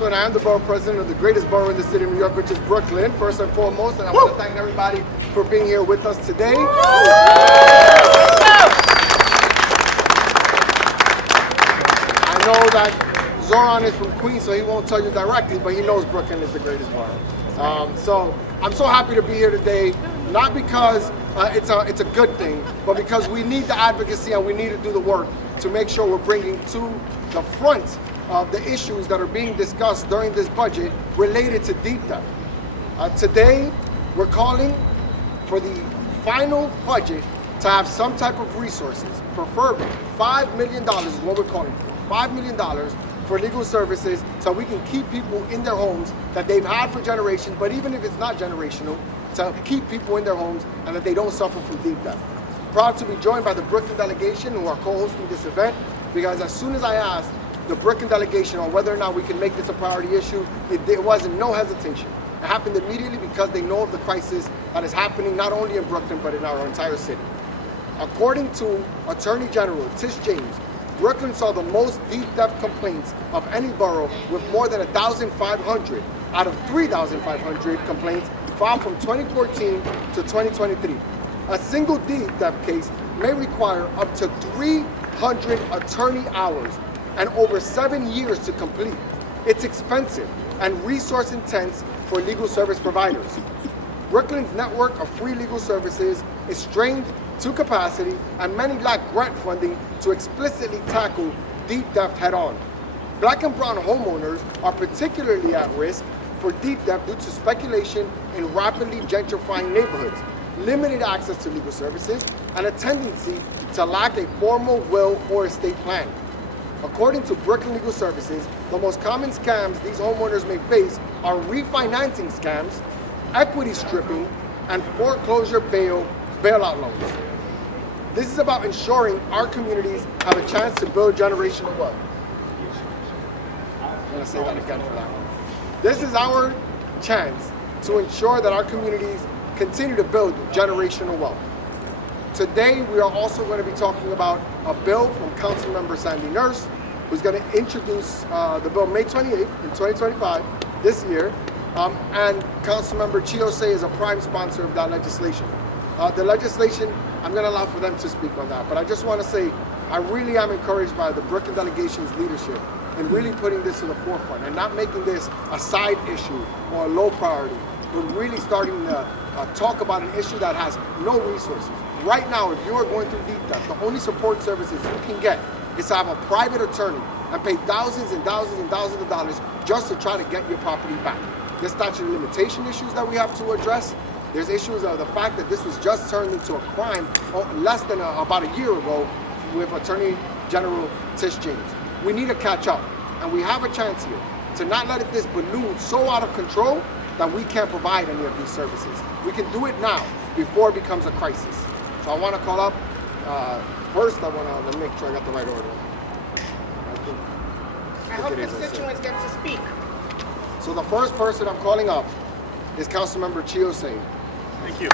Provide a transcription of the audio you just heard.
one. I am the borough president of the greatest borough in the city of New York, which is Brooklyn, first and foremost. And I want to thank everybody for being here with us today. I know that Zoran is from Queens, so he won't tell you directly, but he knows Brooklyn is the greatest borough. So I'm so happy to be here today, not because it's a good thing, but because we need the advocacy and we need to do the work to make sure we're bringing to the front of the issues that are being discussed during this budget related to deep theft. Today, we're calling for the final budget to have some type of resources, preferably $5 million is what we're calling for, $5 million for legal services so we can keep people in their homes that they've had for generations, but even if it's not generational, to keep people in their homes and that they don't suffer from deep theft. Proud to be joined by the Brooklyn delegation who are co-hosting this event, because as soon as I asked the Brooklyn delegation on whether or not we can make this a priority issue, there wasn't no hesitation. It happened immediately because they know of the crisis that is happening not only in Brooklyn but in our entire city. According to Attorney General Tish James, Brooklyn saw the most deep theft complaints of any borough, with more than 1,500 out of 3,500 complaints filed from 2014 to 2023. A single deep theft case may require up to 300 attorney hours and over 7 years to complete. It's expensive and resource intense for legal service providers. Brooklyn's network of free legal services is strained to capacity, and many lack grant funding to explicitly tackle deep theft head-on. Black and brown homeowners are particularly at risk for deep theft due to speculation in rapidly gentrifying neighborhoods, limited access to legal services, and a tendency to lack a formal will or estate plan. According to Brooklyn Legal Services, the most common scams these homeowners may face are refinancing scams, equity stripping, and foreclosure bailout loans. This is about ensuring our communities have a chance to build generational wealth. I'm going to say that again for that one. This is our chance to ensure that our communities continue to build generational wealth. Today, we are also going to be talking about a bill from Councilmember Sandy Nurse, who's going to introduce the bill May 28th in 2025, this year, and Councilmember Chiosei is a prime sponsor of that legislation. The legislation, I'm going to allow for them to speak on that, but I just want to say I really am encouraged by the Brooklyn delegation's leadership in really putting this to the forefront and not making this a side issue or a low priority, but really starting to talk about an issue that has no resources. Right now, if you are going through deep theft, the only support services you can get is to have a private attorney and pay thousands and thousands and thousands of dollars just to try to get your property back. There's statute of limitation issues that we have to address. There's issues of the fact that this was just turned into a crime less than about a year ago with Attorney General Tish James. We need to catch up, and we have a chance here to not let this balloon so out of control that we can't provide any of these services. We can do it now before it becomes a crisis. So I want to call up, first I want to make sure I got the right order. I hope constituents get to speak. So the first person I'm calling up is Councilmember Chiosei. Thank you.